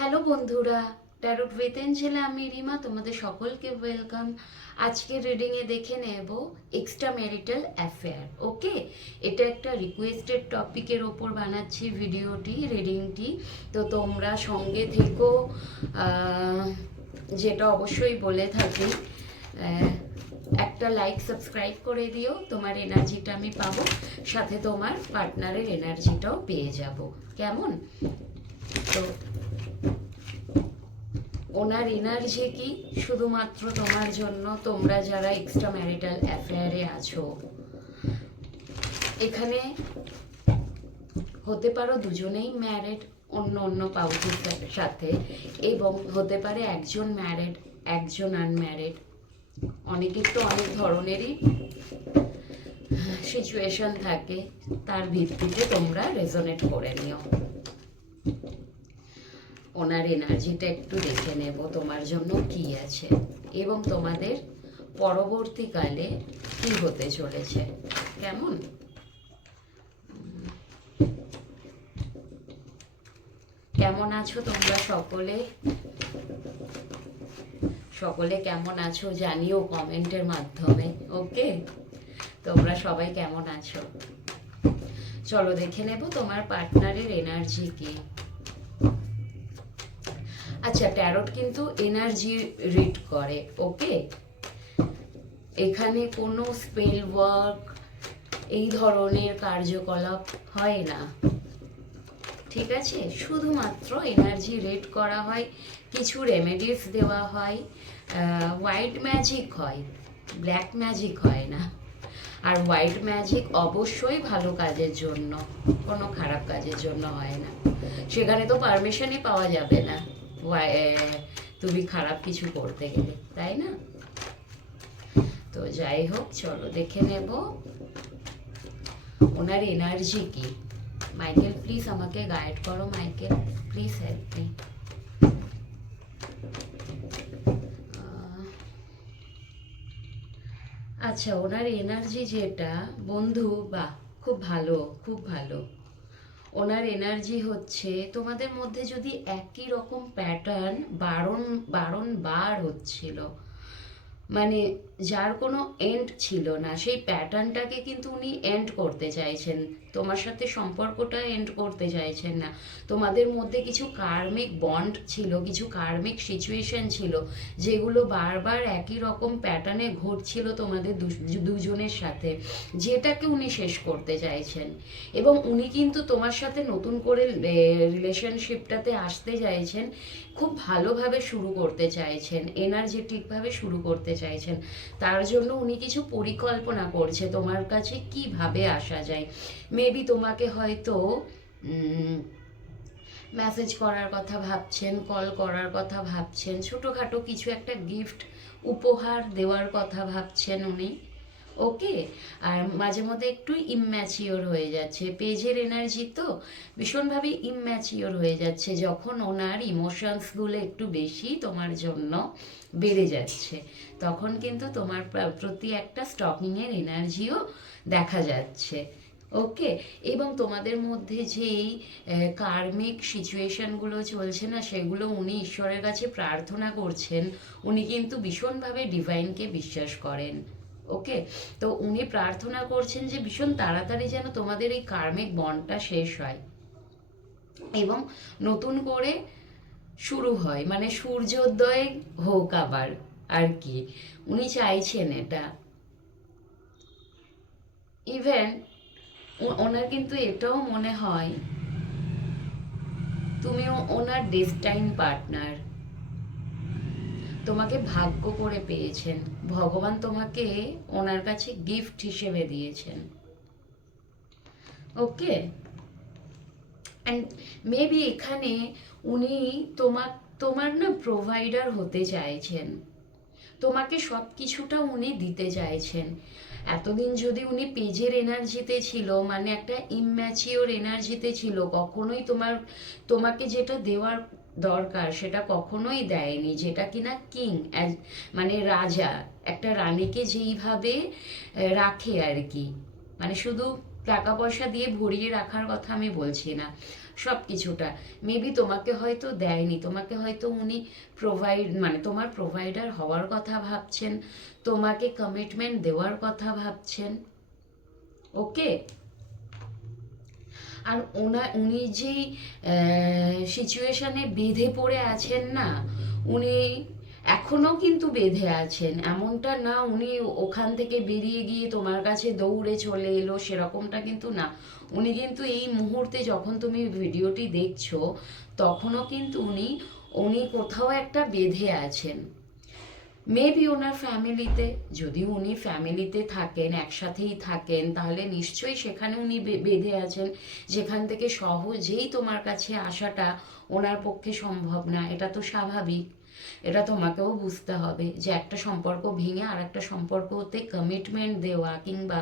Hello বন্ধুরা। Tarot ওয়েতেন ছেলে আমি রিমা, তোমাদের সকলকে ওয়েলকাম আজকের রিডিংয়ে দেখে নেব এক্সট্রা ম্যারিটাল অ্যাফেয়ার ওকে এটা একটা রিকোয়েস্টেড টপিকের ওপর বানাচ্ছি ভিডিওটি রিডিংটি তো তোমরা সঙ্গে থেকো যেটা অবশ্যই বলে থাকি একটা লাইক সাবস্ক্রাইব করে দিও, তোমার এনার্জিটা আমি পাবো, সাথে তোমার পার্টনারের এনার্জিটাও পেয়ে যাব। কেমন? তো ওনার এনার্জি কি? শুধুমাত্র তোমার জন্য তোমরা যারা এক্সট্রা ম্যারিটাল অ্যাফেয়ারে আছো। এখানে হতে পারো দুজনেই ম্যারেড অন্য অন্য পাউচের সাথে, এবং হতে পারে একজন ম্যারেড একজন আনম্যারেড অনেকের তো অনেক ধরনেরই সিচুয়েশন থাকে, তার ভিত্তিতে তোমরা রেজোনেট করে নিও। ওনার এনার্জিটা একটু দেখে নেব তোমার জন্য কি আছে এবং তোমাদের পরবর্তীকালে কি হতে চলেছে। কেমন? কেমন আছো তোমরা সকলে? সকলে কেমন আছো জানিও কমেন্টের মাধ্যমে, ওকে? তোমরা সবাই কেমন আছো? চলো দেখে নেব তোমার পার্টনারের এনার্জি কি। আচ্ছা ট্যারট কিন্তু এনার্জি রিড করে ওকে এখানে কোনো স্পেল ওয়ার্ক এই ধরনের কার্যকলাপ হয় না। ঠিক আছে? শুধুমাত্র এনার্জি রেড করা হয়, কিছু রেমেডিস দেওয়া হয় হোয়াইট ম্যাজিক হয় ব্ল্যাক ম্যাজিক হয় না। আর হোয়াইট ম্যাজিক অবশ্যই ভালো কাজের জন্য, কোনো খারাপ কাজের জন্য হয় না। সেখানে তো পারমিশনই পাওয়া যাবে না। তুমি খারাপ কিছু করতে গেলে, তাই না? তো যাই হোক, চলো দেখে নেব। ওনার এনার্জি কি? মাইকেল প্লিজ আমাকে গাইড করো মাইকেল প্লিজ হেল্প মি আচ্ছা ওনার এনার্জি যেটা, বন্ধু, বাহ, খুব ভালো খুব ভালো। ওনার এনার্জি হচ্ছে, তোমাদের মধ্যে যদি একই রকম প্যাটার্ন বারণ বারণ বার হচ্ছিল মানে যার কোনো এন্ড ছিল না, সেই প্যাটার্নটাকে কিন্তু উনি এন্ড করতে চাইছেন। তোমার সাথে সম্পর্কটা এন্ড করতে চাইছেন না। তোমাদের মধ্যে কিছু কার্মিক বন্ড ছিল, কিছু কার্মিক সিচুয়েশন ছিল, যেগুলো বারবার একই রকম প্যাটার্নে ঘটছিল তোমাদের দুজনের সাথে, যেটাকে উনি শেষ করতে চাইছেন। এবং উনি কিন্তু তোমার সাথে নতুন করে রিলেশনশিপটাতে আসতে চাইছেন, খুব ভালোভাবে শুরু করতে চাইছেন এনার্জেটিকভাবে শুরু করতে চাইছেন। তার জন্য উনি কিছু পরিকল্পনা করছে, তোমার কাছে কীভাবে আসা যায়? মেবি তোমাকে হয়তো মেসেজ করার কথা ভাবছেন কল করার কথা ভাবছেন, ছোটোখাটো কিছু একটা গিফট উপহার দেওয়ার কথা ভাবছেন উনি। ওকে আর মাঝে মধ্যে একটু ইম্যাচিওর হয়ে যাচ্ছে। পেজের এনার্জি তো ভীষণভাবে ইম্যাচিওর হয়ে যাচ্ছে যখন ওনার ইমোশনসগুলো একটু বেশি তোমার জন্য বেড়ে যাচ্ছে। তখন কিন্তু তোমার প্রতি একটা স্টকিংয়ের এনার্জিও দেখা যাচ্ছে। ওকে এবং তোমাদের মধ্যে যেই কার্মিক সিচুয়েশনগুলো চলছে না, সেগুলো উনি ঈশ্বরের কাছে প্রার্থনা করছেন, উনি কিন্তু ভীষণভাবে ডিভাইনকে বিশ্বাস করেন। ওকে তো উনি প্রার্থনা করছেন যে ভীষণ তাড়াতাড়ি যেন তোমাদের এই কার্মিক বনটা শেষ হয়। এবং নতুন করে শুরু হয়। মানে সূর্যোদয় হোক আবার, আর কি। উনি চাইছেন এটা। ইভেন ওনার কিন্তু এটাও মনে হয়, তুমিও ওনার ডেস্টাইন পার্টনার তোমাকে ভাগ্য করে পেয়েছেন। ভগবান তোমাকে ওনার কাছে গিফট হিসেবে দিয়েছেন। ওকে অ্যান্ড মেবি এখানে উনি তোমার তোমার না প্রোভাইডার হতে চাইছেন। তোমাকে সব কিছুটা উনি দিতে চাইছেন। এতদিন যদি উনি পেজের এনার্জিতে ছিল মানে একটা ইম্যাচিওর এনার্জিতে ছিল, কখনোই তোমার, তোমাকে যেটা দেওয়ার দরকার সেটা কখনোই দেয়নি। যেটা কিনা কিং মানে রাজা, একটা রানীকে যেইভাবে রাখে আর কি। মানে শুধু টাকা পয়সা দিয়ে ভরিয়ে রাখার কথা আমি বলছি না, সব কিছুটা। মেবি তোমাকে হয়তো দেয়নি, তোমাকে হয়তো উনি প্রোভাইড মানে তোমার প্রোভাইডার হওয়ার কথা ভাবছেন, তোমাকে কমিটমেন্ট দেওয়ার কথা ভাবছেন ওকে আর ওনা, উনি যেই সিচুয়েশানে বেঁধে পড়ে আছেন না, উনি এখনও কিন্তু বেঁধে আছেন। এমনটা না, উনি ওখান থেকে বেরিয়ে গিয়ে তোমার কাছে দৌড়ে চলে এলো, সেরকমটা কিন্তু না। উনি কিন্তু এই মুহূর্তে যখন তুমি ভিডিওটি দেখছ, তখনও কিন্তু উনি উনি কোথাও একটা বেঁধে আছেন। মেবি ওনার ফ্যামিলিতে যদি উনি ফ্যামিলিতে থাকেন, একসাথেই থাকেন, তাহলে নিশ্চয়ই সেখানে উনি বেঁধে আছেন। যেখান থেকে সহজেই তোমার কাছে আসাটা ওনার পক্ষে সম্ভব না, এটা তো স্বাভাবিক। এটা তোমাকেও বুঝতে হবে যে একটা সম্পর্ক ভেঙে আর একটা সম্পর্কতে কমিটমেন্ট দেওয়া কিংবা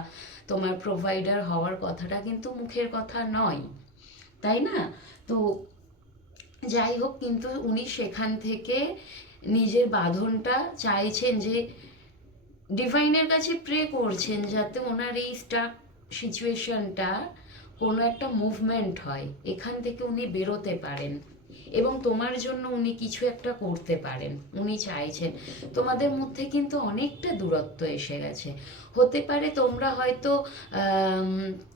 তোমার প্রোভাইডার হওয়ার কথাটা কিন্তু মুখের কথা নয়, তাই না? তো যাই হোক, কিন্তু উনি সেখান থেকে নিজের বাঁধনটা চাইছেন যে ডিভাইনের কাছে প্রে করছেন যাতে ওনার এই স্টাক সিচুয়েশনটা কোনো একটা মুভমেন্ট হয়, এখান থেকে উনি বেরোতে পারেন। এবং তোমার জন্য উনি কিছু একটা করতে পারেন। উনি চাইছেন। তোমাদের মধ্যে কিন্তু অনেকটা দূরত্ব এসে গেছে। হতে পারে তোমরা হয়তো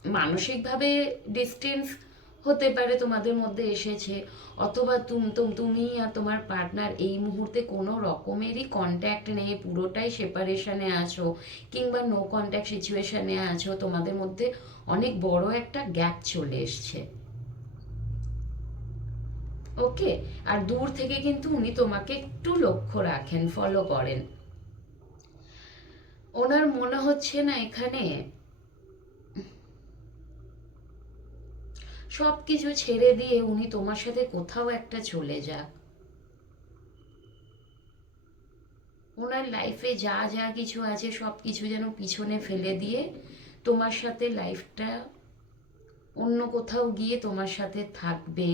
মানসিকভাবে ডিস্টেন্স হতে পারে তোমাদের মধ্যে এসেছে। অথবা তুম আর তোমার পার্টনার এই মুহূর্তে কোনো রকমেরই কন্ট্যাক্ট নেই, পুরোটাই সেপারেশনে আছো কিংবা নো কন্ট্যাক্ট সিচুয়েশনে আছো। তোমাদের মধ্যে অনেক বড় একটা গ্যাপ চলে এসছে। ওকে, আর দূর থেকে কিন্তু উনি তোমাকে একটু লক্ষ্য রাখেন ফলো করেন। ওনার মনে হচ্ছে না এখানে সব কিছু ছেড়ে দিয়ে উনি তোমার সাথে কোথাও একটা চলে যাক। ওনার লাইফে যা যা কিছু আছে সব কিছু যেন পিছনে ফেলে দিয়ে তোমার সাথে লাইফটা অন্য কোথাও গিয়ে তোমার সাথে থাকবে।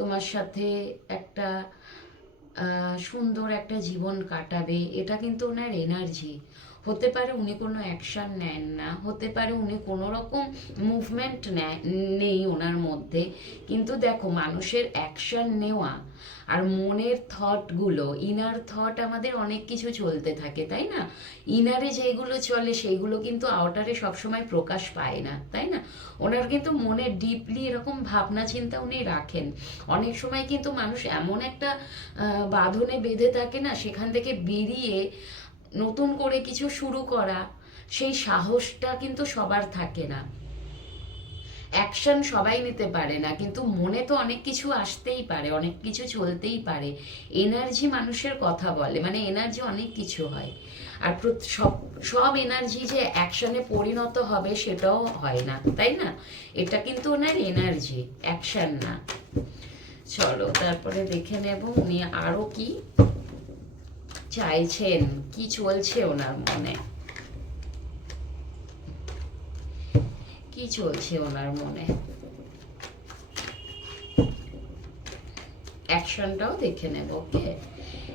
তোমার সাথে একটা সুন্দর একটা জীবন কাটাবে এটা কিন্তু ওনার এনার্জি হতে পারে উনি কোনো অ্যাকশন নেন না, হতে পারে উনি কোনো রকম মুভমেন্ট নেই ওনার মধ্যে। কিন্তু দেখো, মানুষের অ্যাকশান নেওয়া আর মনের থটগুলো ইনার থট আমাদের অনেক কিছু চলতে থাকে, তাই না? ইনারে যেগুলো চলে, সেইগুলো কিন্তু আউটারে সবসময় প্রকাশ পায় না, তাই না? ওনার কিন্তু মনে ডিপলি এরকম ভাবনা, চিন্তা উনি রাখেন। অনেক সময় কিন্তু মানুষ এমন একটা বাঁধনে বেঁধে থাকে না, সেখান থেকে বেরিয়ে নতুন করে কিছু শুরু করা, সেই সাহসটা কিন্তু সবার থাকে না। অ্যাকশন সবাই নিতে পারে না, কিন্তু মনে তো অনেক কিছু আসতেই পারে, অনেক কিছু চলতেই পারে। এনার্জি মানুষের কথা বলে মানে এনার্জি অনেক কিছু হয়। আর সব সব এনার্জি যে অ্যাকশনে পরিণত হবে সেটাও হয় না, তাই না? এটা কিন্তু ওনার এনার্জি অ্যাকশন না। চলো, তারপরে দেখে নেব উনি আরও কি। চাইছেন, কি চলছে ওনার মনে? কি চলছে ওনার মনে? অ্যাকশনটাও দেখে নেব, ওকে?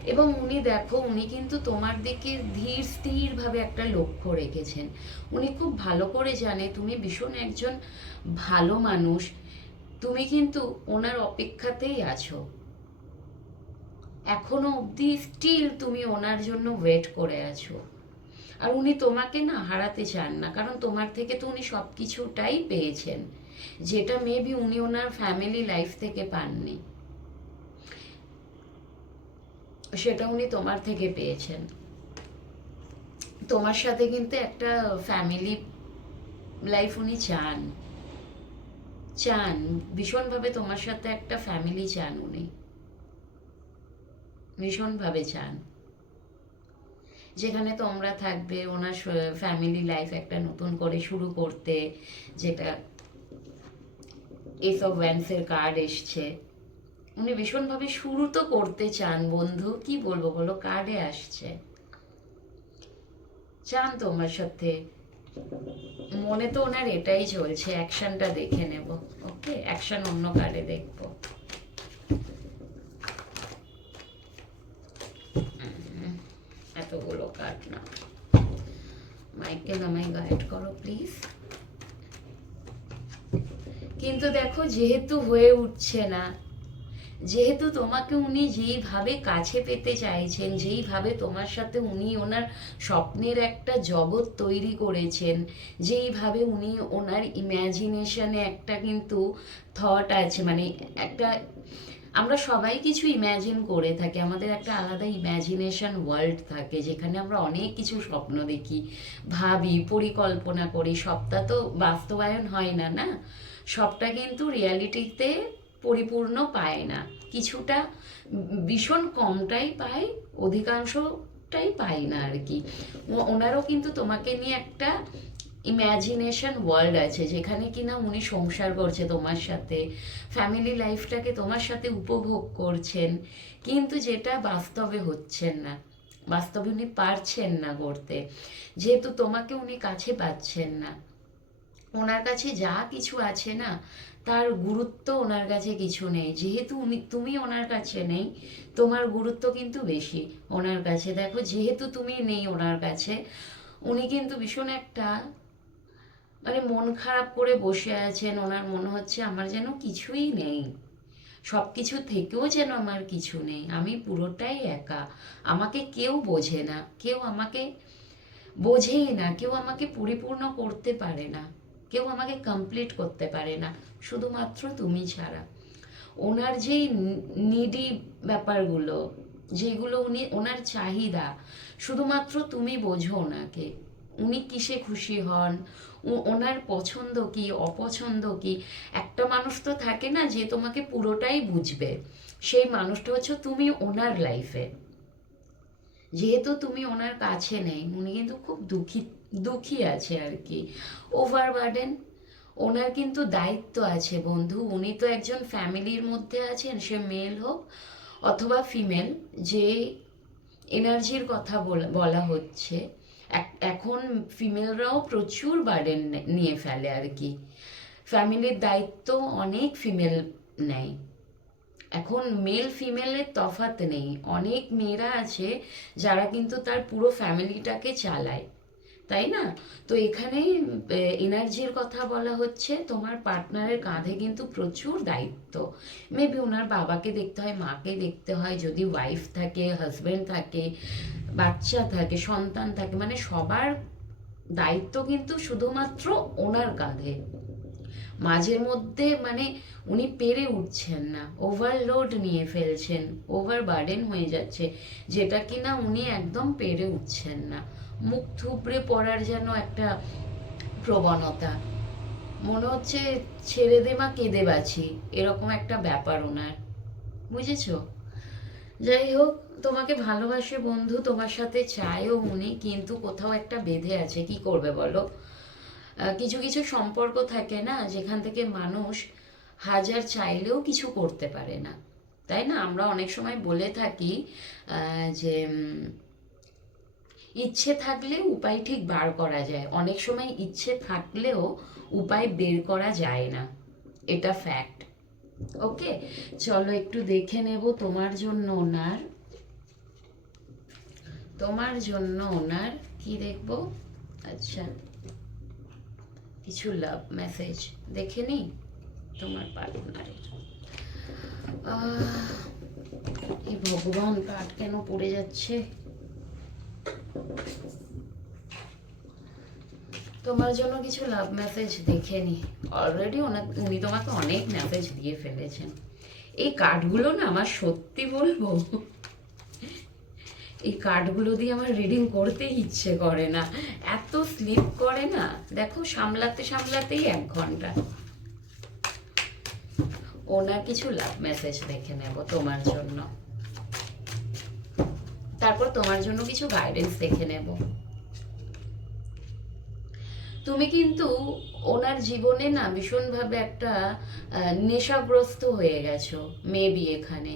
এবং উনি দেখো, উনি কিন্তু তোমার দিকে ধীর স্থির ভাবে একটা লক্ষ্য রেখেছেন। উনি খুব ভালো করে জানে, তুমি ভীষণ একজন ভালো মানুষ। তুমি কিন্তু ওনার অপেক্ষাতেই আছো। এখনও অবধি স্টিল তুমি ওনার জন্য ওয়েট করে আছো। আর উনি তোমাকে না হারাতে চান না, কারণ তোমার থেকে তো উনি সব কিছুটাই পেয়েছেন। যেটা মেবি উনি ওনার ফ্যামিলি লাইফ থেকে পাননি। সেটা উনি তোমার থেকে পেয়েছেন। তোমার সাথে কিন্তু একটা ফ্যামিলি লাইফ উনি চান। চান, ভীষণভাবে তোমার সাথে একটা ফ্যামিলি চান উনি। ভীষণভাবে চান। যেখানে তোমরা থাকবে, ওনার ফ্যামিলি লাইফ একটা নতুন করে শুরু করতে, যেটা এসব ওয়ান্সের কার্ড এসছে। উনি ভীষণভাবে শুরু তো করতে চান, বন্ধু। কি বলব বলো? কার্ডে আসছে। চান তোমার সাথে। মনে তো ওনার এটাই চলছে অ্যাকশনটা দেখে নেব। ওকে অ্যাকশন অন্য কার্ডে দেখব। এতগুলো কার্ড না। মাইকে নামাই গাইড করো প্লিজ কিন্তু দেখো, যেহেতু হয়ে উঠছে না, যেহেতু তোমাকে উনি যেইভাবে কাছে পেতে চাইছেন, যেইভাবে তোমার সাথে উনি ওনার স্বপ্নের একটা জগৎ তৈরি করেছেন, যেইভাবে উনি ওনার ইম্যাজিনেশনে একটা কিন্তু থট আছে মানে একটা আমরা সবাই কিছু ইম্যাজিন করে থাকি, আমাদের একটা আলাদা ইম্যাজিনেশন ওয়ার্ল্ড থাকে, যেখানে আমরা অনেক কিছু স্বপ্ন দেখি, ভাবি, পরিকল্পনা করি, সবটা তো বাস্তবায়ন হয় না না? সবটা কিন্তু রিয়ালিটিতে পরিপূর্ণ পায় না। কিছুটা ভীষণ কমটাই পায়, অধিকাংশটাই পায় না আর কি। ওনারও কিন্তু তোমাকে নিয়ে একটা ইম্যাজিনেশন ওয়ার্ল্ড আছে, যেখানে কিনা উনি সংসার করছে তোমার সাথে ফ্যামিলি লাইফটাকে তোমার সাথে উপভোগ করছেন, কিন্তু যেটা বাস্তবে হচ্ছেন না, বাস্তবে উনি পারছেন না করতে, যেহেতু তোমাকে উনি কাছে পাচ্ছেন না। ওনার কাছে যা কিছু আছে না, তার গুরুত্ব ওনার কাছে কিছু নেই, যেহেতু উনি, তুমি ওনার কাছে নেই, তোমার গুরুত্ব কিন্তু বেশি ওনার কাছে। দেখো, যেহেতু তুমি নেই ওনার কাছে, উনি কিন্তু ভীষণ একটা মানে মন খারাপ করে বসে আছেন, ওনার মনে হচ্ছে আমার যেন কিছুই নেই। সব কিছু থেকেও যেন আমার কিছু নেই। আমি পুরোটাই একা। আমাকে কেউ বোঝে না। কেউ আমাকে বোঝেই না। কেউ আমাকে পরিপূর্ণ করতে পারে না। কেউ আমাকে কমপ্লিট করতে পারে না। শুধুমাত্র তুমি ছাড়া। ওনার যেই নিডি ব্যাপারগুলো, যেগুলো উনি, ওনার চাহিদা, শুধুমাত্র তুমি বোঝো ওনাকে। উনি কিসে খুশি হন? ওনার পছন্দ কি, অপছন্দ কি? একটা মানুষ তো থাকে না যে তোমাকে পুরোটাই বুঝবে। সেই মানুষটা হচ্ছে তুমি ওনার লাইফে যেহেতু তুমি ওনার কাছে নেই, উনি কিন্তু খুব দুঃখী দুঃখী আছে আর কি। ওভার বার্ডেন ওনার কিন্তু দায়িত্ব আছে বন্ধু। উনি তো একজন ফ্যামিলির মধ্যে আছেন, সে মেল হোক অথবা ফিমেল যে এনার্জির কথা বলা- হচ্ছে। এখন ফিমেলরাও প্রচুর বার্ডেন নিয়ে ফেলে আর কি। ফ্যামিলির দায়িত্ব অনেক ফিমেল নেয়। এখন মেল ফিমেলের তফাৎ নেই। অনেক মেয়েরা আছে যারা কিন্তু তার পুরো ফ্যামিলিটাকে চালায়। তাই না? তো এখানে এনার্জির কথা বলা হচ্ছে, তোমার পার্টনারের কাঁধে কিন্তু প্রচুর দায়িত্ব। মেবি ওনার বাবাকে দেখতে হয়, মাকে দেখতে হয়, যদি ওয়াইফ থাকে হাজব্যান্ড থাকে বাচ্চা থাকে, সন্তান থাকে মানে সবার দায়িত্ব কিন্তু শুধুমাত্র ওনার কাঁধে। মাঝে মধ্যে মানে উনি পেরে উঠছেন না ওভারলোড নিয়ে ফেলছেন ওভার বার্ডেন হয়ে যাচ্ছে, যেটা কিনা উনি একদম পেরে উঠছেন না। মুখ থুবড়ে পড়ার যেন একটা প্রবণতা। মনে হচ্ছে ছেড়ে দে মা, কেঁদে বাঁচি, এরকম একটা ব্যাপার ওনার। বুঝেছ? যাই হোক তোমাকে ভালোবাসে বন্ধু, তোমার সাথে চায়ও উনি, কিন্তু কোথাও একটা বেঁধে আছে, কি করবে বলো? কিছু কিছু সম্পর্ক থাকে না, যেখান থেকে মানুষ হাজার চাইলেও কিছু করতে পারে না। তাই না? আমরা অনেক সময় বলে থাকি যে ইচ্ছে থাকলে উপায় ঠিক বার করা যায়। অনেক সময় ইচ্ছে থাকলেও উপায় বের করা যায় না। এটা ফ্যাক্ট ওকে চলো একটু দেখে নেব তোমার জন্য ওনার। তোমার জন্য ওনার কি দেখব? আচ্ছা কিছু লাভ মেসেজ দেখে নি তোমার পার্টনারের এই ভগবান কাঠ কেন পড়ে যাচ্ছে? তোমার জন্য কিছু লাভ মেসেজ দেখে নি। অলরেডি ওনার উনি তোমাকে অনেক মেসেজ দিয়ে ফেলেছেন। এই কার্ডগুলো না আমার সত্যি বলব এই কার্ডগুলো দিয়ে আমার রিডিং করতেই ইচ্ছে করে না। এত স্লিপ করে না। দেখো, সামলাতে সামলাতেই এক ঘণ্টা। ওনার কিছু লাভ মেসেজ দেখে নেব তোমার জন্য। তারপর তোমার জন্য কিছু গাইডেন্স দেখে নেব। তুমি কিন্তু ওনার জীবনে না ভীষণভাবে একটা নেশাগ্রস্ত হয়ে গেছো মেবি এখানে।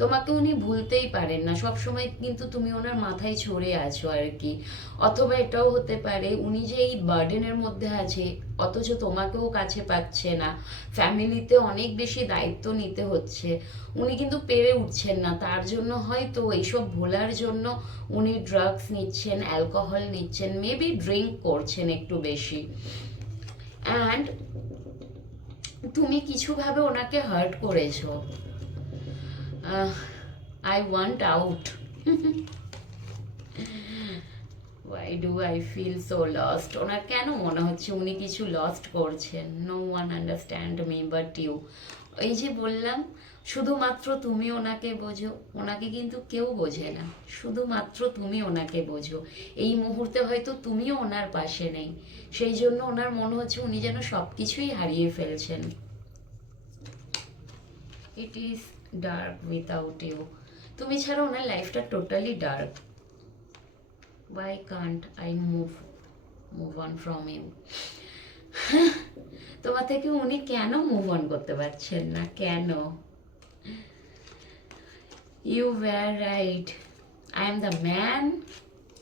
তোমাকে উনি ভুলতেই পারেন না। সব সময় কিন্তু তুমি ওনার মাথায় ছড়ে আছো আর কি। অথবা এটাও হতে পারে, উনি যে এই বার্ডেনের মধ্যে আছে, অথচ তোমাকেও কাছে পাচ্ছে না। ফ্যামিলিতে অনেক বেশি দায়িত্ব নিতে হচ্ছে। উনি কিন্তু পেরে উঠছেন না। তার জন্য হয়তো এইসব ভোলার জন্য উনি ড্রাগস নিচ্ছেন অ্যালকোহল নিচ্ছেন মেবি ড্রিঙ্ক করছেন একটু বেশি। অ্যান্ড তুমি কিছুভাবে ওনাকে হার্ট করেছ। I want out why do I feel so lost ওনার কেন মনে হচ্ছে উনি কিছু লস্ট করছেন? No one understand me but you এই যে বললাম, শুধুমাত্র তুমি ওনাকে বোঝো, ওনাকে কিন্তু কেউ বোঝে না। শুধুমাত্র তুমি ওনাকে বোঝো। এই মুহূর্তে হয়তো তুমিও ওনার পাশে নেই। সেই জন্য ওনার মনে হচ্ছে উনি যেন সব কিছুই হারিয়ে ফেলছেন। It is dark without you তুমি ছাড়া ওনার লাইফটা totally dark why can't I move move on from him? তোমার থেকে উনি কেন মুভ অন করতে পারছেন না? কেন? You were right I am the man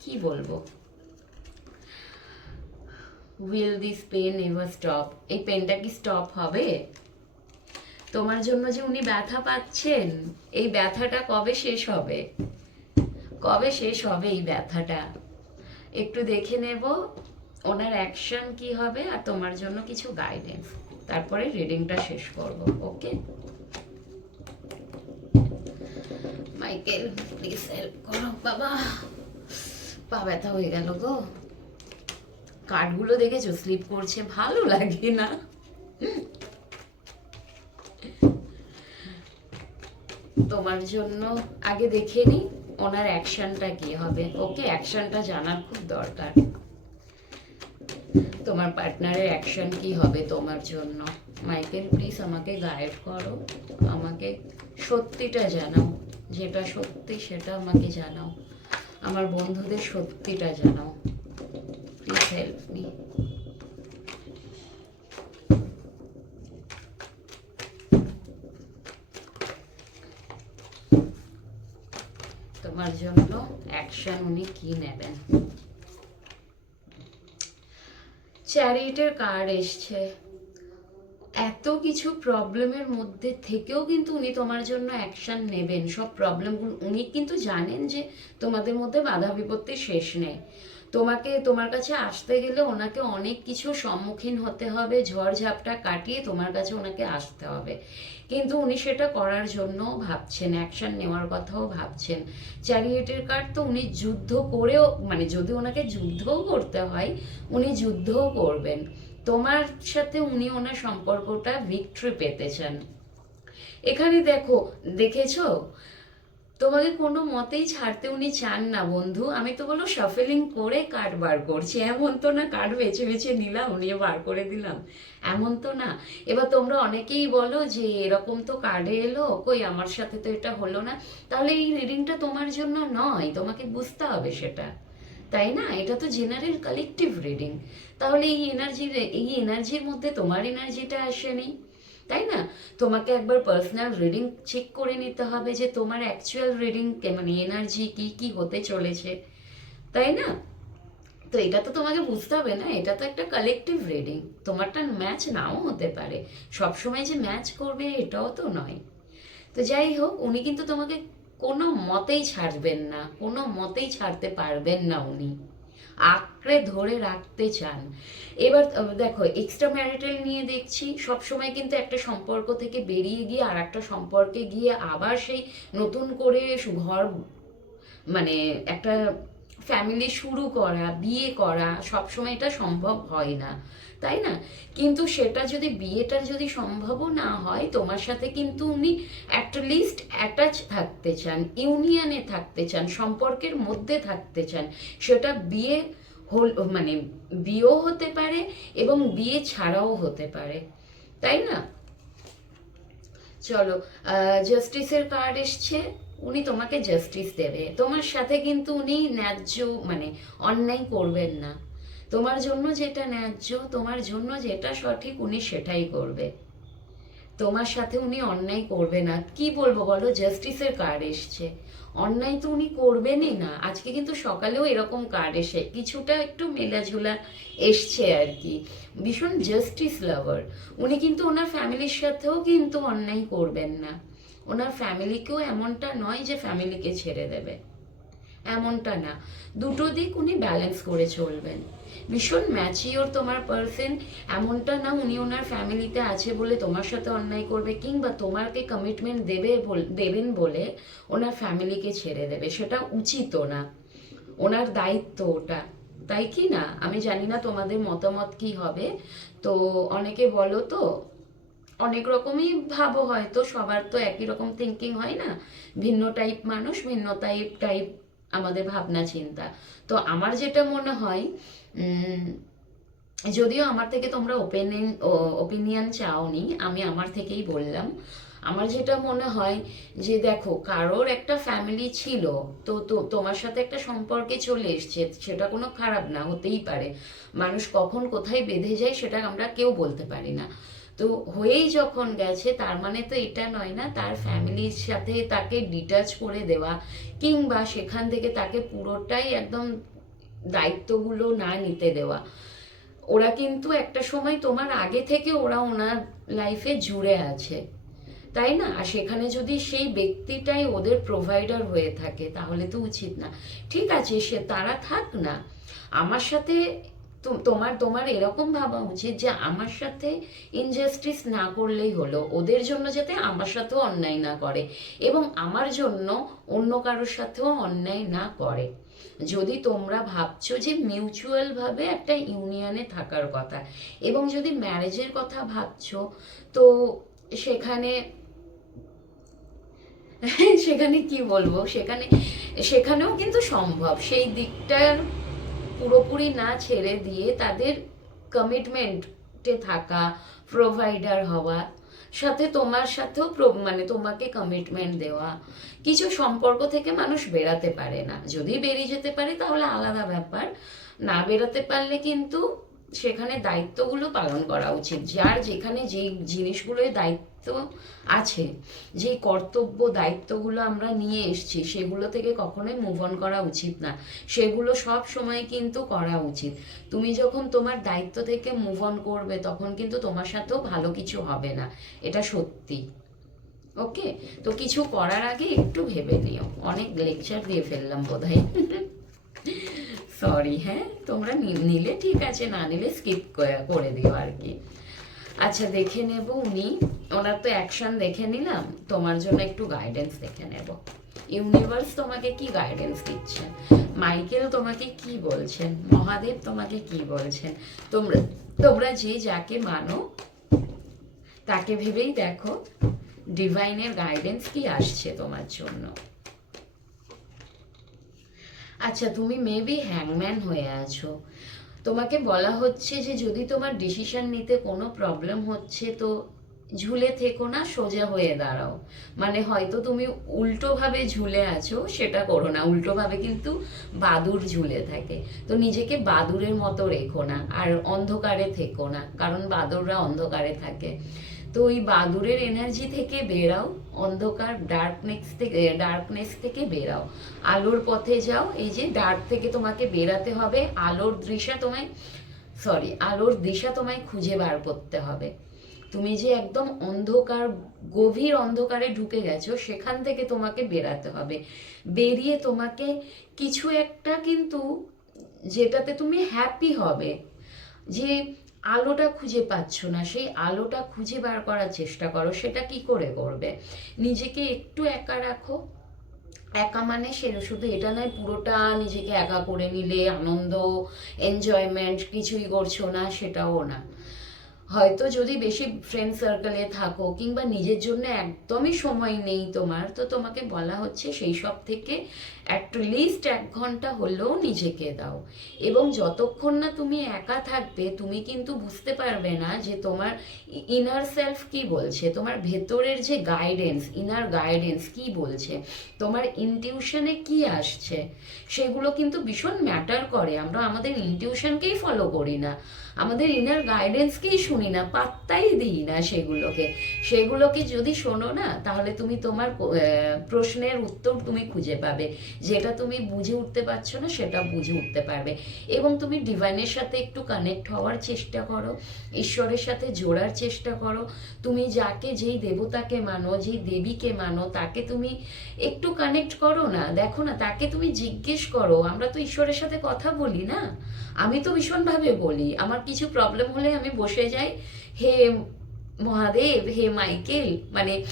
কি বলব? Will this pen ever stop এই পেনটা কি স্টপ হবে? তোমার জন্য যে উনি ব্যথা পাচ্ছেন, এই ব্যথাটা কবে শেষ হবে? কবে শেষ হবে এই ব্যথাটা? একটু দেখে নেব, ওনার অ্যাকশন কি হবে আর তোমার জন্য কিছু গাইডেন্স তারপরে রিডিংটা শেষ করব ওকে মাইকেল প্লিজ হেল্প করো, বাবা। পা ব্যথা হয়ে গেল গো। কার্ডগুলো দেখেছ? স্লিপ করছে, ভালো লাগে না তোমার জন্য আগে দেখে নি ওনার অ্যাকশনটা কি হবে। ওকে অ্যাকশনটা জানার খুব দরকার। তোমার পার্টনারের অ্যাকশন কি হবে তোমার জন্য? মাইকেল প্লিজ আমাকে গাইড করো। আমাকে সত্যিটা জানাও। যেটা সত্যি সেটা আমাকে জানাও। আমার বন্ধুদের সত্যিটা জানাও। প্লিজ হেল্প মি তোমার জন্য অ্যাকশন উনি কি নেবেন? চ্যারিটের কার্ড এসছে। এত কিছু প্রবলেমের মধ্যে থেকেও কিন্তু উনি তোমার জন্য অ্যাকশান নেবেন। সব প্রবলেমগুলো উনি কিন্তু জানেন যে তোমাদের মধ্যে বাধা বিপত্তি শেষ নেই। তোমাকে, তোমার কাছে আসতে গেলে ওনাকে অনেক কিছু সম্মুখীন হতে হবে, ঝড় ঝাপটা কাটিয়ে তোমার কাছে ওনাকে আসতে হবে। কিন্তু উনি সেটা করার জন্য ভাবছেন অ্যাকশন নেওয়ার কথাও ভাবছেন। চ্যারিয়েটের কার্ড তো উনি যুদ্ধ করেও মানে যদি ওনাকে যুদ্ধও করতে হয়, উনি যুদ্ধও করবেন। তোমার সাথে উনি ওনার সম্পর্কটা ভিক্টরি পেতে চান। এখানে দেখো, দেখেছ? তোমাকে কোনো মতেই ছাড়তে উনি চান না, বন্ধু। আমি তো বলো শাফেলিং করে কার্ড বার করছি। এমন তো না কার্ড বেছে বেছে নিলাম, নিয়ে বার করে দিলাম। এমন তো না। এবার তোমরা অনেকেই বলো যে, এরকম তো কার্ডে এলো, কই আমার সাথে তো এটা হলো না? তাহলে এই রিডিংটা তোমার জন্য নয়, তোমাকে বুঝতে হবে সেটা। তাই না? এটা তো জেনারেল কালেকটিভ রিডিং তাহলে এই এনার্জির এই এনার্জির মধ্যে তোমার এনার্জিটা আসেনি? তাই না? তোমাকে একবার পার্সোনাল রিডিং চেক করে নিতে হবে যে তোমার অ্যাকচুয়াল রিডিং মানে এনার্জি কি কি হতে চলেছে। তাই না? তো এটা তো তোমাকে বুঝতে হবে না, এটা তো একটা কালেকটিভ রিডিং তোমারটা ম্যাচ নাও হতে পারে। সবসময় যে ম্যাচ করবে এটাও তো নয়। তো যাই হোক, উনি কিন্তু তোমাকে কোনো মতেই ছাড়বেন না, কোনো মতেই ছাড়তে পারবেন না উনি। আঁকড়ে ধরে রাখতে চান। এবার দেখো এক্সট্রা ম্যারিটাল নিয়ে দেখছি। সবসময় কিন্তু একটা সম্পর্ক থেকে বেরিয়ে গিয়ে আর একটা সম্পর্কে গিয়ে আবার সেই নতুন করে ঘর মানে একটা ফ্যামিলি শুরু করা, বিয়ে করা, সবসময় এটা সম্ভব হয় না, তাই না? কিন্তু সেটা যদি বিয়েটা যদি সম্ভবও না হয়, তোমার সাথে কিন্তু উনি অ্যাটলিস্ট অ্যাটাচ থাকতে চান ইউনিয়নে থাকতে চান, সম্পর্কের মধ্যে থাকতে চান, সেটা বিয়ে হল মানে বিয়েও হতে পারে এবং বিয়ে ছাড়াও হতে পারে, তাই না? চলো জাস্টিসের কার্ড এসছে। উনি তোমাকে জাস্টিস দেবে। তোমার সাথে কিন্তু উনি ন্যায্য মানে অন্যায় করবেন না। তোমার জন্য যেটা ন্যায্য, তোমার জন্য যেটা সঠিক উনি সেটাই করবে। তোমার সাথে উনি অন্যায় করবে না। কি বলব বলো? জাস্টিসের কার্ড এসছে। অন্যায় তো উনি করবেনই না। আজকে কিন্তু সকালেও এরকম কার্ড এসে কিছুটা একটু মেলাঝুলা এসছে আর কি। ভীষণ জাস্টিস লাভার উনি কিন্তু ওনার ফ্যামিলির সাথেও কিন্তু অন্যায় করবেন না। ওনার ফ্যামিলিকেও এমনটা নয় যে ফ্যামিলিকে ছেড়ে দেবে। এমনটা না। দুটো দিক উনি ব্যালেন্স করে চলবেন। ভীষণ ম্যাচিওর তোমার পার্সন, এমনটা না উনি ওনার ফ্যামিলিতে আছে বলে তোমার সাথে অন্যায় করবে কিংবা তোমাকে কমিটমেন্ট দেবে দেবেন বলে ওনার ফ্যামিলিকে ছেড়ে দেবে। সেটা উচিতও না। ওনার দায়িত্ব ওটা। তাই কি না? আমি জানি না তোমাদের মতামত কি হবে। তো অনেকে বলো তো অনেক রকমই ভাবো হয়তো সবার তো একই রকম থিঙ্কিং হয় না? ভিন্ন টাইপ মানুষ, ভিন্ন টাইপ টাইপ আমাদের ভাবনা, চিন্তা। তো আমার যেটা মনে হয় যদিও আমার থেকে তোমরা ওপেনিয়ন ওপিনিয়ন চাওনি, আমি আমার থেকেই বললাম। আমার যেটা মনে হয় যে দেখো, কারোর একটা ফ্যামিলি ছিল তো- তোমার সাথে একটা সম্পর্কে চলে এসছে, সেটা কোনো খারাপ না, হতেই পারে। মানুষ কখন কোথায় বেঁধে যায়, সেটা আমরা কেউ বলতে পারি না। তো হয়েই যখন গেছে তার মানে তো এটা নয় না তার ফ্যামিলির সাথে তাকে ডিটাচ করে দেওয়া কিংবা সেখান থেকে তাকে পুরোটাই একদম দায়িত্বগুলো না নিতে দেওয়া। ওরা কিন্তু একটা সময় তোমার আগে থেকে ওরা ওনার লাইফে জুড়ে আছে। তাই না? আর সেখানে যদি সেই ব্যক্তিটাই ওদের প্রোভাইডার হয়ে থাকে তাহলে তো উচিত না। ঠিক আছে সে তারা থাক না। আমার সাথে তোমার তোমার এরকম ভাবা উচিত যে আমার সাথে ইনজাস্টিস না করলেই হলো, ওদের জন্য যাতে আমার সাথেও অন্যায় না করে এবং আমার জন্য অন্য কারোর সাথেও অন্যায় না করে। যদি তোমরা ভাবছ যে মিউচুয়াল ভাবে একটা ইউনিয়নে থাকার কথা এবং যদি ম্যারেজের কথা ভাবছ, তো সেখানে সেখানে কি বলব? সেখানে, সেখানেও কিন্তু সম্ভব। সেই দিকটার পুরোপুরি না ছেড়ে দিয়ে তাদের কমিটমেন্টে থাকা প্রোভাইডার হওয়া, সাথে তোমার সাথেও মানে তোমাকে কমিটমেন্ট দেওয়া। কিছু সম্পর্ক থেকে মানুষ বেরাতে পারে না। যদি বেরিয়ে যেতে পারে তাহলে আলাদা ব্যাপার। না বেরোতে পারলে কিন্তু সেখানে দায়িত্বগুলো পালন করা উচিত। যার যেখানে যেই জিনিসগুলোর দায়িত্ব আছে। যে কর্তব্য দায়িত্বগুলো আমরা নিয়ে এসেছি, সেগুলো থেকে কখনোই মুভ অন করা উচিত না। সেগুলো সব সময় কিন্তু করা উচিত। তুমি যখন তোমার দায়িত্ব থেকে মুভ অন করবে, তখন কিন্তু তোমার সাথেও ভালো কিছু হবে না। এটা সত্যি। ওকে? তো কিছু করার আগে একটু ভেবে নিও। অনেক লেকচার দিয়ে ফেললাম বোধহয়। সরি হ্যাঁ? তোমরা নিলে ঠিক আছে, না নিলে স্কিপ করে দিও আর কি। আচ্ছা দেখে নেব উনি। ওনার তো অ্যাকশন দেখে নিলাম। তোমার জন্য একটু গাইডেন্স দেখে নেব। ইউনিভার্স তোমাকে কি গাইডেন্স দিচ্ছেন মাইকেল তোমাকে কি বলছেন? মহাদেব তোমাকে কি বলছেন? তোমরা তোমরা যে যাকে মানো, তাকে ভেবেই দেখো। ডিভাইনের গাইডেন্স কি আসছে তোমার জন্য? আচ্ছা তুমি মেবি হ্যাংম্যান হয়ে আছো। তোমাকে বলা হচ্ছে যে যদি তোমার ডিসিশন নিতে কোনো প্রবলেম হচ্ছে, তো ঝুলে থেকো না, সোজা হয়ে দাঁড়াও। মানে হয়তো তুমি উল্টোভাবে ঝুলে আছো, সেটা করো না। উল্টোভাবে কিন্তু বাদুর ঝুলে থাকে। তো নিজেকে বাদুরের মতো রেখো না, আর অন্ধকারে থেকো না, কারণ বাদুররা অন্ধকারে থাকে। তো ওই বাদুরের এনার্জি থেকে বেরাও, অন্ধকার ডার্কনেস থেকে ডার্কনেস থেকে বেরাও। আলোর পথে যাও, এই যে ডার্ক থেকে তোমাকে বেরাতে হবে, আলোর দৃশ্যা তোমায় সরি আলোর দিশা তোমায় খুঁজে বার করতে হবে। তুমি যে একদম অন্ধকার, গভীর অন্ধকারে ঢুকে গেছো, সেখান থেকে তোমাকে বেরাতে হবে। বেরিয়ে তোমাকে কিছু একটা কিন্তু, যেটাতে তুমি হ্যাপি হবে। যে আলোটা খুঁজে পাচ্ছ না, সেই আলোটা খুঁজে বার করার চেষ্টা করো, সেটা কি করে করবে? নিজেকে একটু একা রাখো। একা মানে সে শুধু এটা নয়, পুরোটা নিজেকে একা করে নিলে আনন্দ এনজয়মেন্ট কিছুই করছ না, সেটাও না। হয়তো যদি বেশি ফ্রেন্ড সার্কেলে থাকো কিংবা নিজের জন্য একদমই সময় নেই তোমার, তো তোমাকে বলা হচ্ছে সেই সব থেকে লিস্ট এক ঘণ্টা হলেও নিজেকে দাও। এবং যতক্ষণ না তুমি একা থাকবে, তুমি কিন্তু বুঝতে পারবে না যে তোমার ইনার সেলফ কি বলছে, তোমার ভেতরের যে গাইডেন্স ইনার গাইডেন্স কি বলছে, তোমার ইনটিউশনে কি আসছে, সেগুলো কিন্তু ভীষণ ম্যাটার করে। আমরা আমাদের ইনটিউশনকেই ফলো করি না, আমাদের ইনার গাইডেন্সকেই শুনি না, পাত্তাই দিই না সেগুলোকে। সেগুলোকে যদি শোনো না, তাহলে তুমি তোমার প্রশ্নের উত্তর তুমি খুঁজে পাবে। যেটা তুমি বুঝে উঠতে পারছ না, সেটা বুঝে উঠতে পারবে। এবং তুমি ডিভাইনের সাথে একটু কানেক্ট হওয়ার চেষ্টা করো, ঈশ্বরের সাথে জোড়ার চেষ্টা করো। তুমি যাকে যেই দেবতাকে মানো, যেই দেবীকে মানো, তাকে তুমি একটু কানেক্ট করো না। দেখো না, তাকে তুমি জিজ্ঞেস করো, আমরা তো ঈশ্বরের সাথে কথা বলি না। আমি তো ভীষণভাবে বলি, আমার কিছু প্রবলেম হলে আমি বসে যাই, হে মহাদেব, হে মাইকেল মানে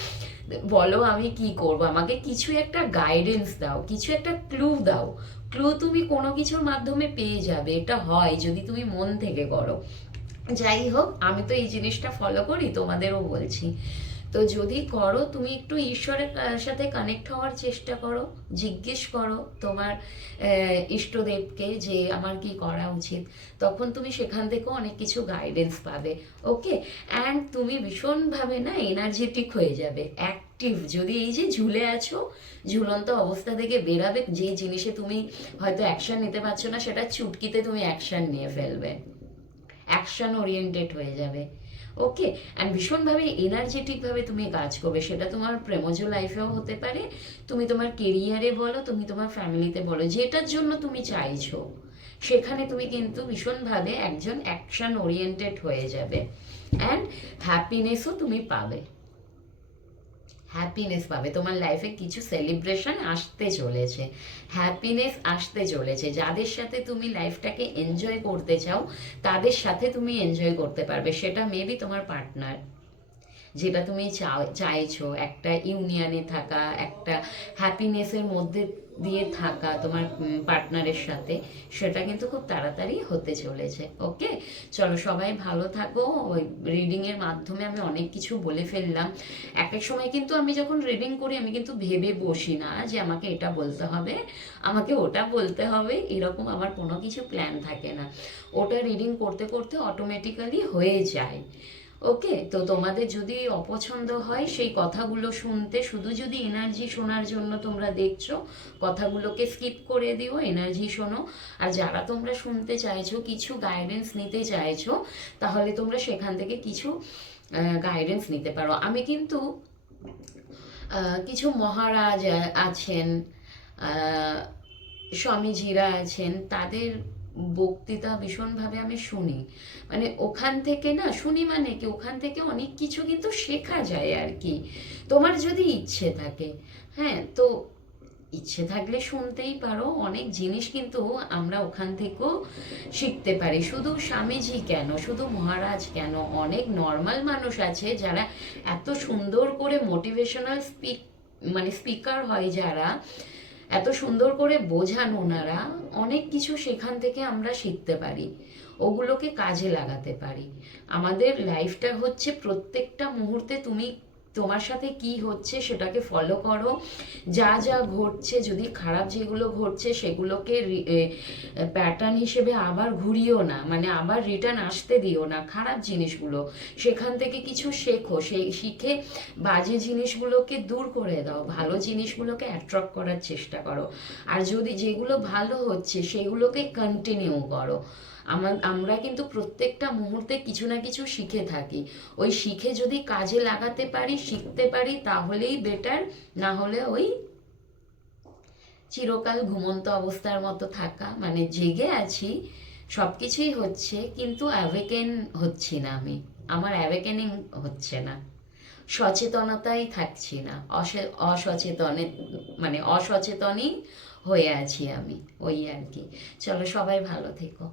বলো আমি কি করব? আমাকে কিছু একটা গাইডেন্স দাও, কিছু একটা ক্লু দাও। ক্লু তুমি কোনো কিছুর মাধ্যমে পেয়ে যাবে, এটা হয়, যদি তুমি মন থেকে করো। যাই হোক, আমি তো এই জিনিসটা ফলো করি, তোমাদেরও বলছি। তো যদি করো, তুমি একটু ঈশ্বরের সাথে কানেক্ট হওয়ার চেষ্টা করো, জিজ্ঞেস করো তোমার ইষ্টদেবকে যে আমার কি করা উচিত। তখন তুমি সেখান থেকেও অনেক কিছু গাইডেন্স পাবে ওকে অ্যান্ড তুমি ভীষণভাবে না এনার্জেটিক হয়ে যাবে অ্যাক্টিভ যদি এই যে ঝুলে আছো, ঝুলন্ত অবস্থা থেকে বেরাবে, যে জিনিসে তুমি হয়তো অ্যাকশন নিতে পারছ না, সেটা চুটকিতে তুমি অ্যাকশন নিয়ে ফেলবে। অ্যাকশন ওরিয়েন্টেড হয়ে যাবে। ওকে অ্যান্ড ভীষণভাবে এনার্জেটিকভাবে তুমি কাজ করবে। সেটা তোমার প্রেমজ লাইফেও হতে পারে। তুমি তোমার কেরিয়ারে বলো, তুমি তোমার ফ্যামিলিতে বলো, যেটার জন্য তুমি চাইছো। সেখানে তুমি কিন্তু ভীষণভাবে একজন অ্যাকশন ওরিয়েন্টেড হয়ে যাবে। অ্যান্ড হ্যাপিনেসও তুমি পাবে। হ্যাপিনেস পাবে। তোমার লাইফে কিছু সেলিব্রেশন আসতে চলেছে। হ্যাপিনেস আসতে চলেছে। যাদের সাথে তুমি লাইফটাকে এনজয় করতে চাও, তাদের সাথে তুমি এনজয় করতে পারবে। সেটা মেবি তোমার পার্টনার যেটা তুমি চাইছো, একটা ইউনিয়নে থাকা, একটা হ্যাপিনেসের মধ্যে দিয়ে থাকা তোমার পার্টনারের সাথে, সেটা কিন্তু খুব তাড়াতাড়ি হতে চলেছে ওকে চলো সবাই ভালো থাকো। ওই রিডিংয়ের মাধ্যমে আমি অনেক কিছু বলে ফেললাম। এক এক সময় কিন্তু আমি যখন রিডিং করি, আমি কিন্তু ভেবে বসি না যে আমাকে এটা বলতে হবে, আমাকে ওটা বলতে হবে, এরকম আমার কোনো কিছু প্ল্যান থাকে না। ওটা রিডিং করতে করতে অটোমেটিক্যালি হয়ে যায়। ওকে, তো তোমাদের যদি অপছন্দ হয় সেই কথাগুলো শুনতে, শুধু যদি এনার্জি শোনার জন্য তোমরা দেখছ, কথাগুলোকে স্কিপ করে দিও এনার্জি শোনো। আর যারা তোমরা শুনতে চাইছো, কিছু গাইডেন্স নিতে চাইছো, তাহলে তোমরা সেখান থেকে কিছু গাইডেন্স নিতে পারো। আমি কিন্তু কিছু মহারাজ আছেন স্বামীজিরা আছেন, তাদের বক্তৃতা ভীষণভাবে আমি শুনি। মানে ওখান থেকে না, শুনি মানে কি, ওখান থেকে অনেক কিছু কিন্তু শেখা যায় আর কি। তোমার যদি ইচ্ছে থাকে হ্যাঁ তো ইচ্ছে থাকলে শুনতেই পারো, অনেক জিনিস কিন্তু আমরা ওখান থেকেও শিখতে পারি। শুধু স্বামীজি কেন, শুধু মহারাজ কেন? অনেক নর্মাল মানুষ আছে যারা এত সুন্দর করে মোটিভেশনাল স্পিক মানে স্পিকার হয় যারা এত সুন্দর করে বোঝান ওনারা, অনেক কিছু সেখান থেকে আমরা শিখতে পারি, ওগুলোকে কাজে লাগাতে পারি। আমাদের লাইফটা হচ্ছে প্রত্যেকটা মুহূর্তে তুমি তোমার সাথে কি হচ্ছে সেটাকে ফলো করো। যা যা ঘটছে, যদি খারাপ যেগুলো ঘটছে সেগুলোকে প্যাটার্ন হিসেবে আবার ঘুরিও না। মানে আবার রিটার্ন আসতে দিও না। খারাপ জিনিসগুলো, সেখান থেকে কিছু শেখো। সেই শিখে বাজে জিনিসগুলোকে দূর করে দাও। ভালো জিনিসগুলোকে অ্যাট্রাক্ট করার চেষ্টা করো। আর যদি যেগুলো ভালো হচ্ছে সেগুলোকে কন্টিনিউ করো। আমার কিন্তু প্রত্যেকটা মুহূর্তে কিছু না কিছু শিখে থাকি। ওই শিখে যদি কাজে লাগাতে পারি, শিখতে পারি, তাহলেই বেটার না হলে ওই চিরকাল ঘুমন্ত অবস্থার মতো থাকা। মানে জেগে আছি সব কিছুই হচ্ছে, কিন্তু অ্যাওয়েকেন হচ্ছি না আমি। আমার অ্যাওয়েকেনিং হচ্ছে না। সচেতনতাই থাকছি না। অসে- অসচেতনে মানে অসচেতনই হয়ে আছি আমি, ওই আর কি। চলো সবাই ভালো থেকো।